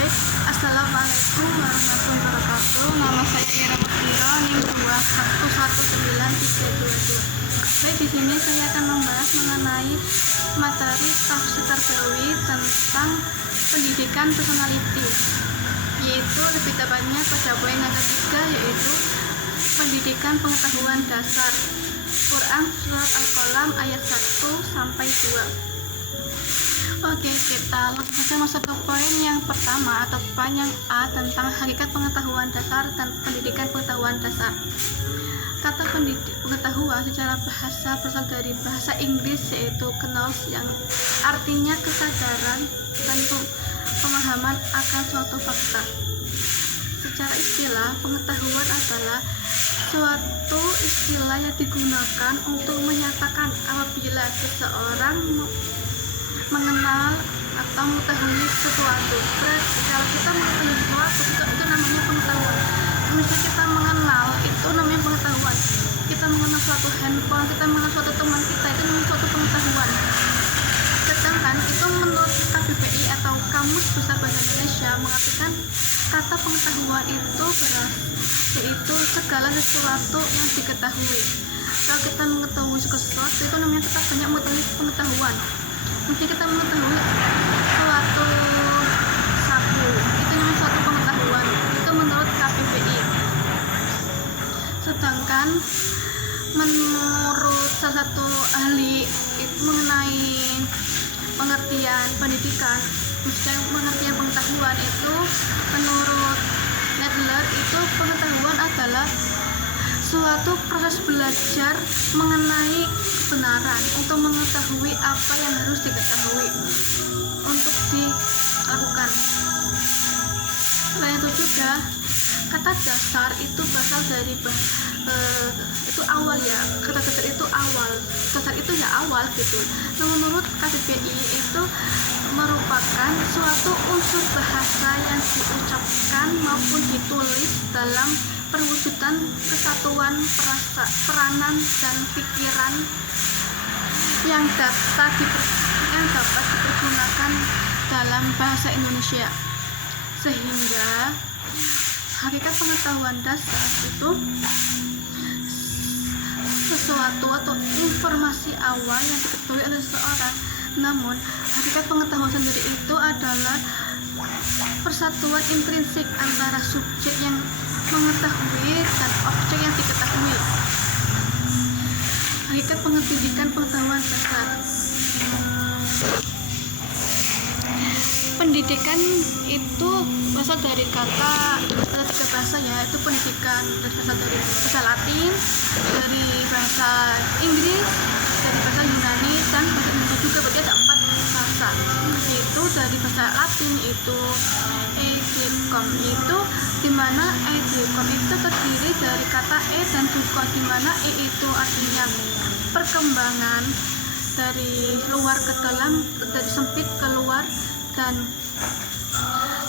Baik, Assalamualaikum warahmatullahi wabarakatuh. Nama saya Ira Muftira, NIM 2119322. Baik, di sini saya akan membahas mengenai materi tafsir terbawi tentang pendidikan personality, yaitu lebih tepatnya pada poin yang ketiga, yaitu pendidikan pengetahuan dasar. Quran Surat Al-Qalam ayat 1 sampai 2. Oke, kita langsung saja masuk ke poin yang pertama atau poin yang A tentang hakikat pengetahuan dasar dan pendidikan pengetahuan dasar. Kata pengetahuan secara bahasa berasal dari bahasa Inggris, yaitu knowledge, yang artinya kesadaran dan pemahaman akan suatu fakta. Secara istilah, pengetahuan adalah suatu istilah yang digunakan untuk menyatakan apabila seseorang mengenal atau mengetahui sesuatu. Berarti kalau kita mengetahui sesuatu, itu namanya pengetahuan. Misalnya kita mengenal, itu namanya pengetahuan. Kita mengenal suatu handphone, kita mengenal suatu teman kita, itu namanya suatu pengetahuan. Sedangkan itu menurut KBBI atau Kamus Besar Bahasa Indonesia mengartikan kata pengetahuan itu yaitu segala sesuatu yang diketahui. Kalau kita mengetahui sesuatu, itu namanya kita banyak mengetahui pengetahuan. Mesti kita mengetahui suatu sapu, itu namanya suatu pengetahuan. Itu menurut KBBI. Sedangkan menurut salah satu ahli itu mengenai pengertian pendidikan, maksudnya pengertian pengetahuan itu, menurut Nadler, itu pengetahuan adalah suatu proses belajar mengenai kebenaran, untuk mengetahui apa yang harus diketahui untuk dilakukan. Selain itu juga kata dasar itu berasal dari itu awal ya, kata dasar itu awal, dasar itu ya awal gitu. Nah, menurut KBBI itu merupakan suatu unsur bahasa yang diucapkan maupun ditulis dalam perwujudan kesatuan peranan dan pikiran yang dapat dipergunakan dalam bahasa Indonesia. Sehingga hakikat pengetahuan dasar itu sesuatu atau informasi awal yang diketahui oleh seseorang. Namun hakikat pengetahuan sendiri itu adalah persatuan intrinsik antara subjek yang mengetahui dan objek yang diketahui. Hakikat pendidikan pengetahuan dasar. Pendidikan itu berasal dari kata tiga bahasa, ya, itu pendidikan berasal dari bahasa Latin, dari bahasa Inggris, dari bahasa Yunani, dan bahasa Indonesia juga. Berarti ada 4 bahasa. Yaitu dari bahasa Latin itu educom, itu dimana educom itu terdiri dari kata dan duko, dimana itu artinya perkembangan dari luar ke dalam, dari sempit ke luar, dan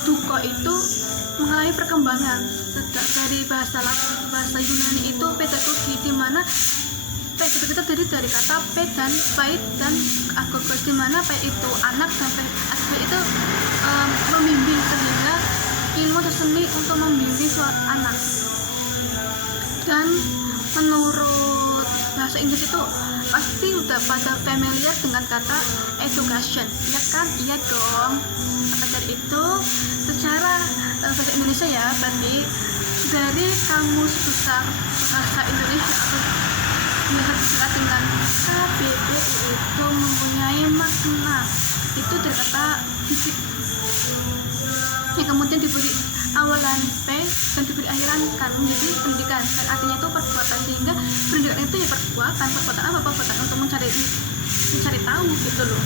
duko itu mengalami perkembangan. Dari bahasa Yunani itu pedagogi, dimana pedagogi itu terdiri dari kata pe dan pait dan agogos, dimana pe itu anak dan agogos itu membimbing, sehingga ilmu seni untuk membimbing suatu anak. Dan menurut bahasa Inggris itu pasti udah pada familiar dengan kata education, ya kan? Iya dong. Maka dari itu secara bahasa Indonesia, ya, berarti dari Kamus Besar Bahasa Indonesia atau biasa dengan KBBI itu mempunyai makna itu dari kata fisik yang kemudian diberi awalan P dan diberi akhiran kan, menjadi pendidikan, dan artinya itu perbuatan. Sehingga pendidikan itu ya perbuatan apa? Perbuatan untuk mencari tahu gitu loh.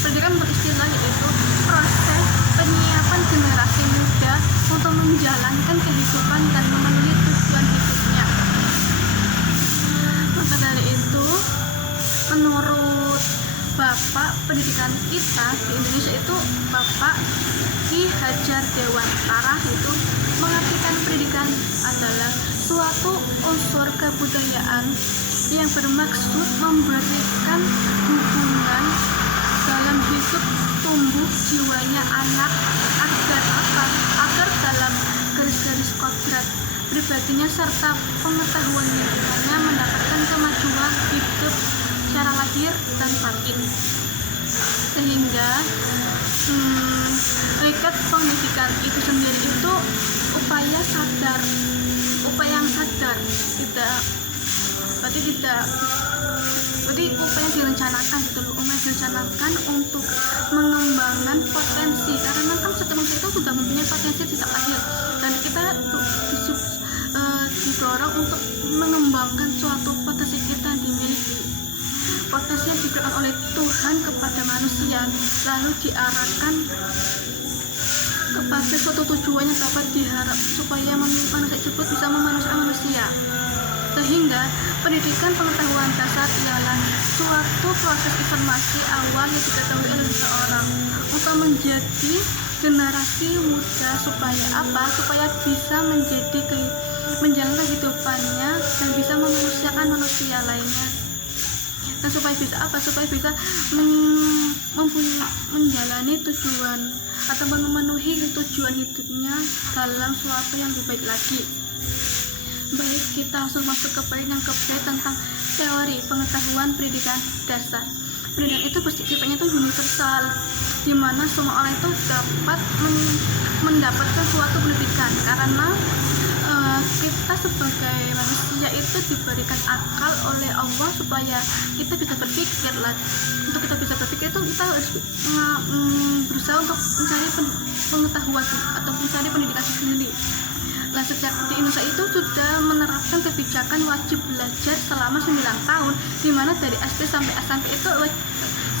Pendidikan beristilah yaitu proses penyiapan generasi muda untuk menjalankan kehidupan dan memenuhi tujuan hidupnya. Maka dari itu, menurut Bapak pendidikan kita di Indonesia itu, Bapak Ki Hajar Dewantara, itu mengartikan pendidikan adalah suatu unsur kebudayaan yang bermaksud memberikan hubungan dalam hidup tumbuh jiwanya anak agar pribadinya serta pengetahuan lingkungannya mendapatkan kemajuan hidup secara lahir dan batin. Sehingga riset pendidikan itu sendiri itu upaya yang sadar, berarti upaya direncanakan gitu loh, untuk mengembangkan potensi, karena kan setiap manusia itu sudah mempunyai potensi sejak lahir, dan kita didorong untuk mengembangkan suatu potensi kita yang dimiliki, potensi yang diberikan oleh Tuhan kepada manusia, lalu diarahkan kepada suatu tujuan yang dapat diharap supaya manusia tersebut bisa memanusiakan manusia. Sehingga pendidikan pengetahuan dasar ialah suatu proses informasi awal yang diketahui oleh seseorang untuk menjadi generasi muda supaya bisa menjalankan hidupannya dan bisa memanusiakan manusia lainnya. Dan supaya bisa menjalani tujuan atau memenuhi tujuan hidupnya dalam suatu yang lebih baik lagi. Baik, kita langsung masuk ke poin yang kedua tentang teori pengetahuan pendidikan dasar. Pendidikan itu sifatnya itu universal, di mana semua orang itu dapat mendapatkan suatu pendidikan, karena kita sebagai manusia itu diberikan akal oleh Allah supaya kita bisa berpikir lah. Untuk kita bisa berpikir itu kita harus berusaha untuk mencari pengetahuan atau mencari pendidikan sendiri. Nah, sejak di Indonesia itu sudah menerapkan kebijakan wajib belajar selama 9 tahun, di mana dari SD sampai SMP itu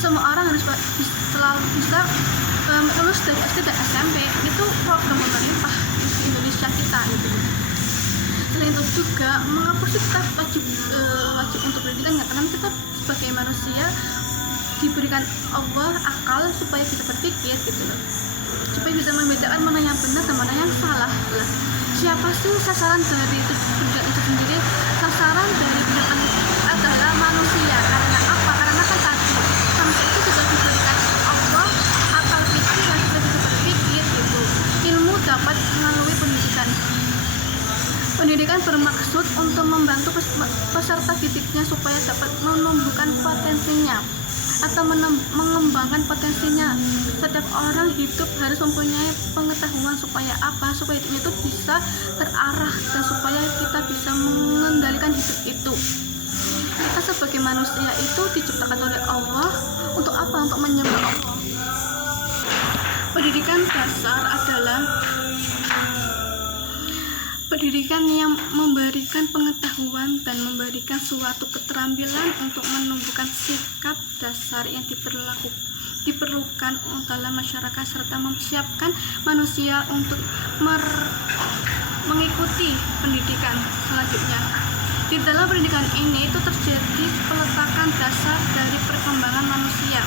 semua orang harus selalu bisa lulus dari SD dan SMP. Itu program pemerintah di Indonesia kita gitu. Selain itu juga mengapa kita wajib untuk pendidikan, karena kita sebagai manusia diberikan Allah akal supaya bisa berpikir gitu loh, supaya bisa membedakan mana yang benar dan mana yang salah lah. Siapa sih sasaran dari pendidikan itu sendiri? Sasaran dari pendidikan adalah manusia. Karena apa? Karena kan tadi manusia itu juga diberikan Allah akal pikir dan sudah bisa berpikir gitu. Ilmu dapat melalui pendidikan. Pendidikan bermaksud untuk membantu peserta didiknya supaya dapat menumbuhkan potensinya atau mengembangkan potensinya. Setiap orang hidup harus mempunyai pengetahuan supaya hidupnya itu bisa terarah dan supaya kita bisa mengendalikan hidup itu. Kita sebagai manusia itu diciptakan oleh Allah untuk apa? Untuk menyembah Allah. Pendidikan dasar adalah pendidikan yang memberikan pengetahuan dan memberikan suatu keterampilan untuk menumbuhkan sikap dasar yang diperlukan dalam masyarakat serta mempersiapkan manusia untuk mengikuti pendidikan selanjutnya. Di dalam pendidikan ini itu terjadi peletakan dasar dari perkembangan manusia.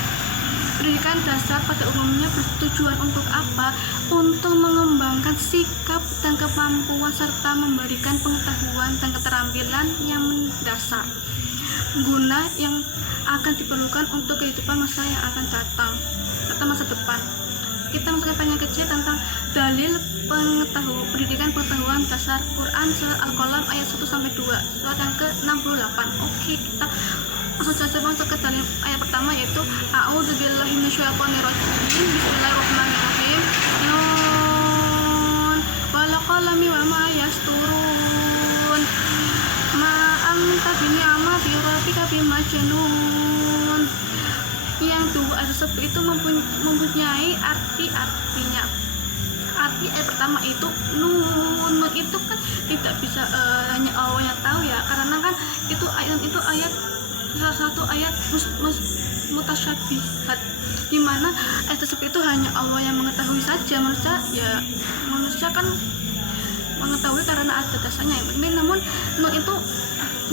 Pendidikan dasar pada umumnya bertujuan untuk apa? Untuk mengembangkan sikap dan kemampuan serta memberikan pengetahuan dan keterampilan yang mendasar guna yang akan diperlukan untuk kehidupan masa yang akan datang atau masa depan. Kita masuk ke pertanyaan kecil tentang dalil pendidikan pengetahuan dasar Quran Surah Al-Qalam ayat 1-2, surat yang ke-68. Oke, kita langsung saja masuk ke dalil ayat pertama, yaitu A'udzubillahi minasyaitonirrajim. Bismillahirrahmanirrahim. Nun wal qalami wa ma yasturun ma anta bini'amati rabbika bimajnun. Yang dua ayat tersebut itu mempunyai artinya. Arti ayat pertama itu nun itu kan tidak bisa hanya Allah yang tahu ya, karena kan itu ayat salah satu ayat mutasyabihat, di mana ayat tersebut itu hanya Allah yang mengetahui saja. Manusia kan mengetahui karena ada dasarnya yang penting, namun nun itu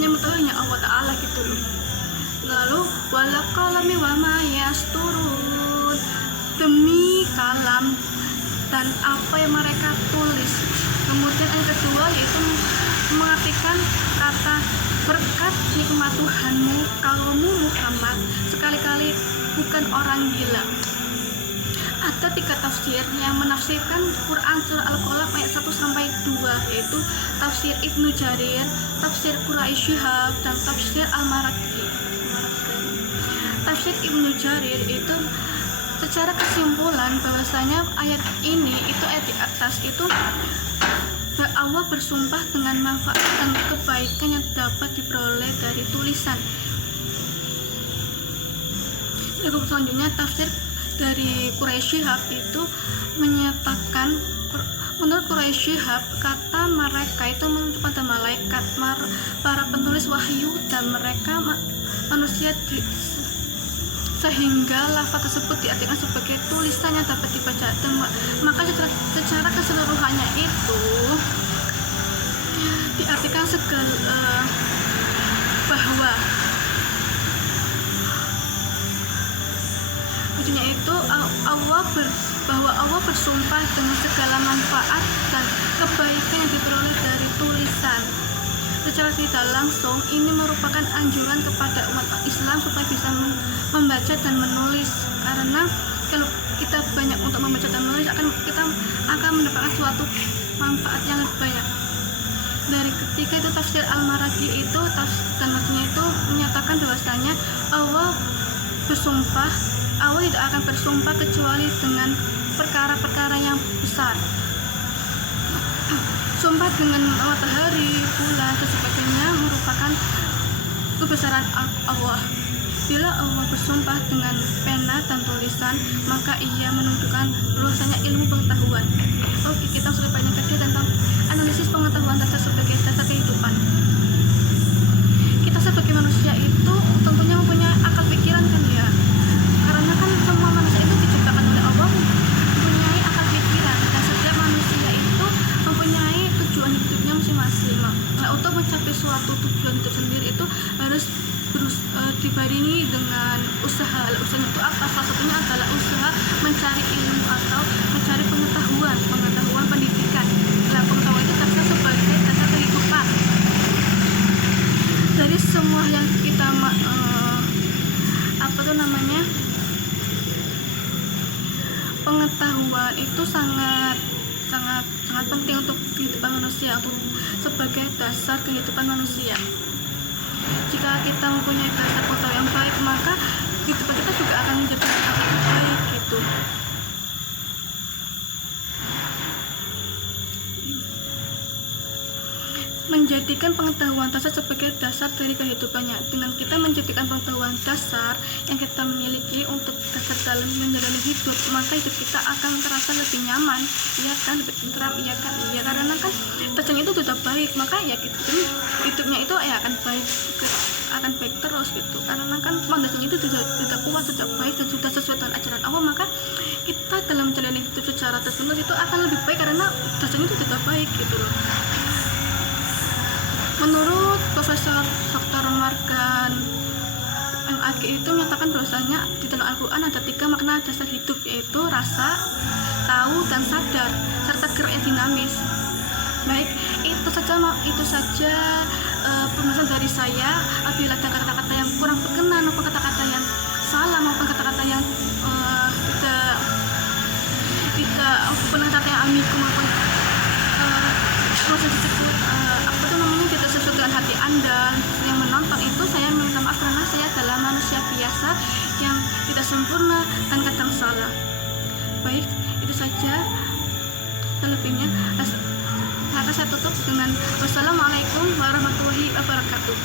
yang mengetahui hanya Allah Ta'ala gitu loh. Lalu wal qalami wa ma yasturun, demi kalam dan apa yang mereka tulis. Kemudian yang kedua yaitu mengartikan kata berkat nikmat Tuhanmu, kaummu Muhammad sekali-kali bukan orang gila. ada 3 tafsir yang menafsirkan Quran surah Al-Qalaq ayat 1 sampai 2, yaitu tafsir Ibnu Jarir, tafsir Quraisy Shihab, dan tafsir Al-Maraqi. Tafsir Ibnu Jarir itu secara kesimpulan bahwasanya ayat ini itu ayat di atas itu Allah bersumpah dengan manfaat dan kebaikan yang dapat diperoleh dari tulisan. Selanjutnya tafsir dari Quraisy Shihab itu menyatakan, menurut Quraisy Shihab, kata mereka itu menunjuk pada malaikat, para penulis wahyu, dan mereka manusia sehingga lafaz tersebut diartikan sebagai tulisan yang dapat dibaca. Maka secara keseluruhannya itu diartikan bahwa ujungnya itu bahwa Allah bersumpah dengan segala manfaat dan kebaikan yang diperoleh dari tulisan. Secara tidak langsung ini merupakan anjuran kepada umat Islam supaya bisa membaca dan menulis, karena kalau kita banyak untuk membaca dan menulis kita akan mendapatkan suatu manfaat yang lebih banyak. Dari ketiga itu tafsir Al-Maraqi itu dan maksudnya itu menyatakan bahwasanya Allah tidak akan bersumpah kecuali dengan perkara-perkara yang besar. Sumpah dengan matahari, bulan, dan sebagainya merupakan kebesaran Allah. Bila Allah bersumpah dengan pena dan tulisan, maka ia menunjukkan luasnya ilmu pengetahuan. Oke, kita sudah banyak kerja tentang analisis pengetahuan dasar sebagai dasar kehidupan. Kita sebagai manusia itu tentunya mempunyai akal pikiran kan ya, karena kan semua manusia itu diciptakan oleh Allah mempunyai akal pikiran, dan setiap manusia itu mempunyai tujuan hidupnya masing-masing. Nah, untuk mencapai suatu tujuan hidup sendiri itu harus dibarengi dengan usaha. Usaha itu apa? Salah satunya adalah usaha mencari ilmu atau mencari pengetahuan pendidikan. Nah, pengetahuan itu terasa sebagai dasar kehidupan. Dari semua yang kita pengetahuan itu sangat penting untuk kehidupan manusia, untuk sebagai dasar kehidupan manusia. Jika kita mempunyai dasar pengetahuan yang baik, maka kehidupan kita juga akan menjadi lebih baik gitu. Menjadikan pengetahuan dasar sebagai dasar dari kehidupannya. Dengan kita menjadikan pengetahuan dasar yang kita miliki untuk dasar dalam menjalani hidup, maka hidup kita akan terasa lebih nyaman, ya kan, lebih tentram, ya kan, ya, karena kan dasarnya itu sudah baik, maka ya hidupnya itu ya akan baik terus gitu, karena kan pondasinya itu sudah kuat, sudah baik, dan sudah sesuai dengan ajaran Allah, maka kita dalam menjalani hidup secara terus itu akan lebih baik karena dasarnya itu sudah baik gitu loh. Menurut Profesor Dr. Morgan MAG itu menyatakan bahwasanya di dalam Al-Quran ada 3 makna dasar hidup, yaitu rasa, tahu, dan sadar, serta gerak yang dinamis. Baik, itu saja pembahasan dari saya. Apabila ada kata-kata yang kurang berkenan maupun kata-kata yang salah maupun kata-kata yang tidak kata yang ambigu maupun proses disebut tidak sesuai dengan hati Anda yang menonton itu, saya minta maaf karena saya adalah manusia biasa yang tidak sempurna dan kadang salah. Baik, itu saja. Selebihnya maka saya tutup dengan wassalamualaikum warahmatullahi wabarakatuh.